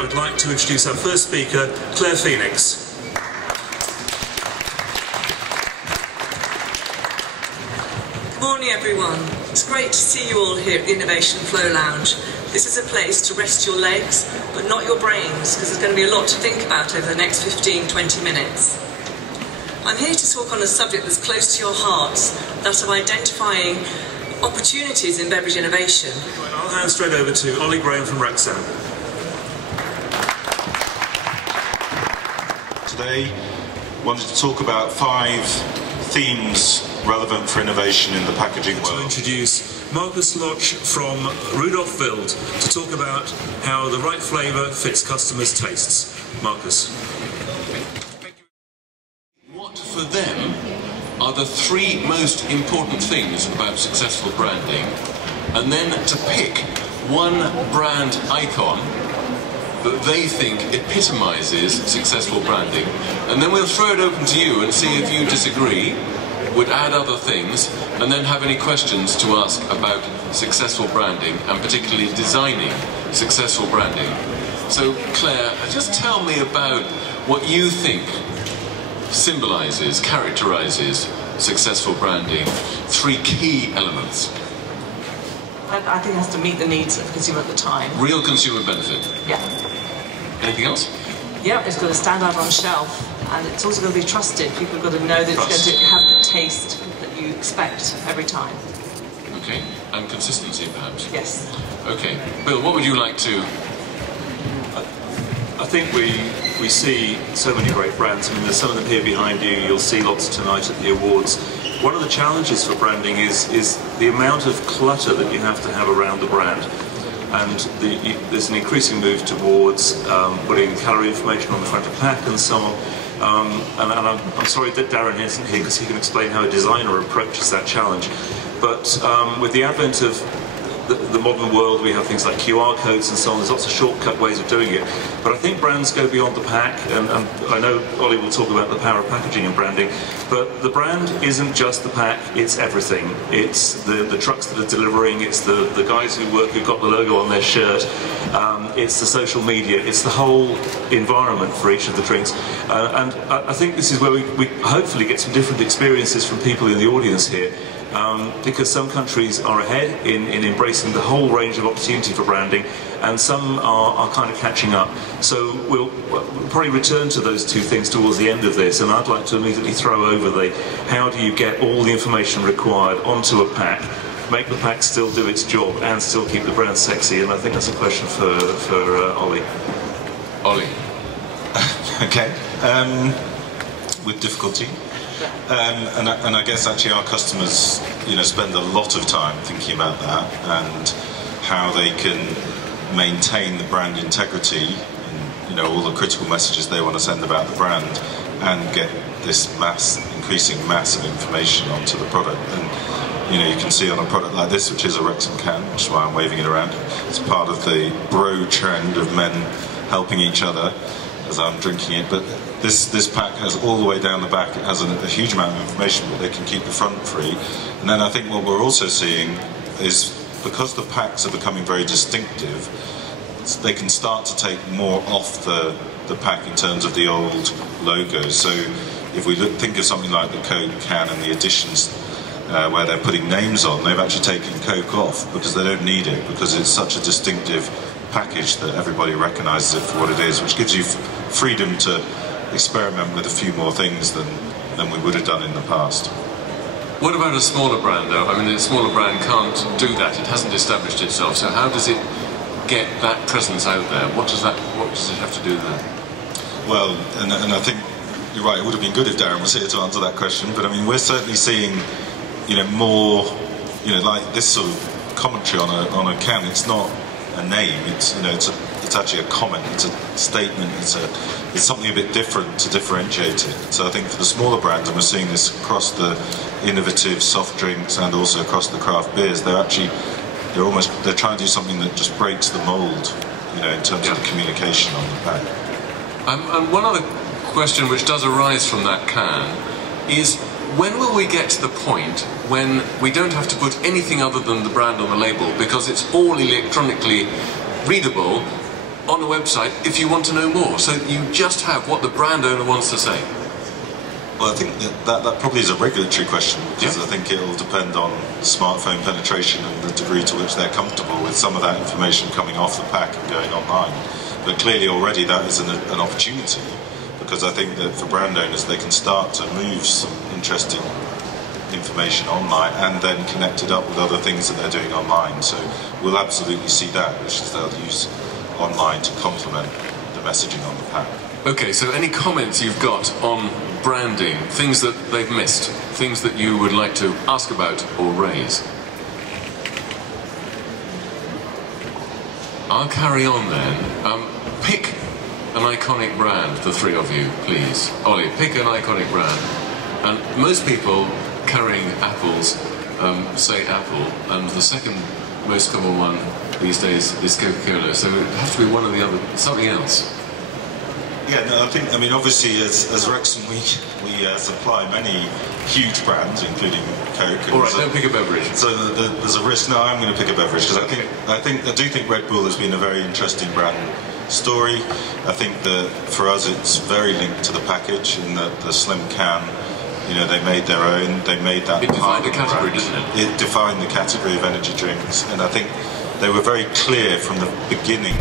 I'd like to introduce our first speaker, Claire Phoenix. Good morning, everyone. It's great to see you all here at the Innovation Flow Lounge. This is a place to rest your legs, but not your brains, because there's going to be a lot to think about over the next 15-20 minutes. I'm here to talk on a subject that's close to your hearts, that of identifying opportunities in beverage innovation. I'll hand straight over to Ollie Graham from Rexam. Today, I wanted to talk about 5 themes relevant for innovation in the packaging world. To introduce Markus Lotsch from Rudolf Wild to talk about how the right flavour fits customers' tastes. Markus. What for them are the 3 most important things about successful branding, and then to pick one brand icon that they think epitomises successful branding, and then we'll throw it open to you and see if you disagree, would add other things, and then have any questions to ask about successful branding, and particularly designing successful branding. So Claire, just tell me about what you think symbolises, characterises successful branding. 3 key elements. I think it has to meet the needs of the consumer at the time. Real consumer benefit. Yeah. Anything else? Yeah, it's got to stand out on shelf, and it's also got to be trusted. People have got to know that it's going to have the taste that you expect every time. Okay, and consistency perhaps? Yes. Okay, Bill, what would you like to... I think we see so many great brands. I mean, there's some of them here behind you. You'll see lots tonight at the awards. One of the challenges for branding is the amount of clutter that you have to have around the brand. And there's an increasing move towards putting calorie information on the front of the pack and so on. And I'm sorry that Darren isn't here, because he can explain how a designer approaches that challenge. But with the advent of the modern world, we have things like QR codes and so on. There's lots of shortcut ways of doing it. But I think brands go beyond the pack, and I know Ollie will talk about the power of packaging and branding, but the brand isn't just the pack, it's everything. It's the trucks that are delivering, it's the guys who've got the logo on their shirt, it's the social media, it's the whole environment for each of the drinks. And I think this is where we hopefully get some different experiences from people in the audience here. Because some countries are ahead in embracing the whole range of opportunity for branding, and some are kind of catching up. So we'll probably return to those 2 things towards the end of this, and I'd like to immediately throw over how do you get all the information required onto a pack, make the pack still do its job, and still keep the brand sexy, and I think that's a question for Ollie. Ollie. Okay, with difficulty. And I guess actually our customers, spend a lot of time thinking about that and how they can maintain the brand integrity and all the critical messages they want to send about the brand, and get this increasing mass of information onto the product. And you can see on a product like this, which is a Rexam can, which is why I'm waving it around. It's part of the bro trend of men helping each other as I'm drinking it, but this pack has all the way down the back, it has a huge amount of information, but they can keep the front free. And then I think what we're also seeing is, because the packs are becoming very distinctive, they can start to take more off the pack in terms of the old logos. So if we think of something like the Coke can and the additions where they're putting names on, they've actually taken Coke off because they don't need it, because it's such a distinctive package that everybody recognises it for what it is, which gives you freedom to experiment with a few more things than we would have done in the past. What about a smaller brand though? I mean, a smaller brand can't do that, it hasn't established itself, so how does it get that presence out there? What does it have to do there? Well, and I think you're right, it would have been good if Darren was here to answer that question, but I mean, we're certainly seeing, more, like this sort of commentary on a can. It's not a name, it's actually a comment, it's a statement, it's something a bit different to differentiate it. So I think for the smaller brands, and we're seeing this across the innovative soft drinks and also across the craft beers, they're trying to do something that just breaks the mould, in terms of the communication on the pack. And one other question which does arise from that can is, when will we get to the point when we don't have to put anything other than the brand on the label, because it's all electronically readable on a website if you want to know more. So you just have what the brand owner wants to say. Well, I think that probably is a regulatory question, because Yeah. I think it'll depend on smartphone penetration and the degree to which they're comfortable with some of that information coming off the pack and going online. But clearly already that is an opportunity, because I think that for brand owners they can start to move some interesting information online and then connect it up with other things that they're doing online. So we'll absolutely see that, which is they'll use online to complement the messaging on the pack. Okay, so any comments you've got on branding, things that they've missed, things that you would like to ask about or raise? I'll carry on then. Pick an iconic brand, the three of you, please. Ollie, pick an iconic brand. And most people carrying apples say Apple, and the second most common one these days is Coca-Cola, so it has to be one or the other, something else. Yeah, no, I mean, obviously, as Rexam, we supply many huge brands, including Coke. All right, don't pick a beverage. So there's a risk. No, I'm going to pick a beverage, because I do think Red Bull has been a very interesting brand story. I think that for us, it's very linked to the package, in that the slim can. You know, they made their own. They made that. It defined the category, didn't it? It defined the category of energy drinks, and I think they were very clear from the beginning.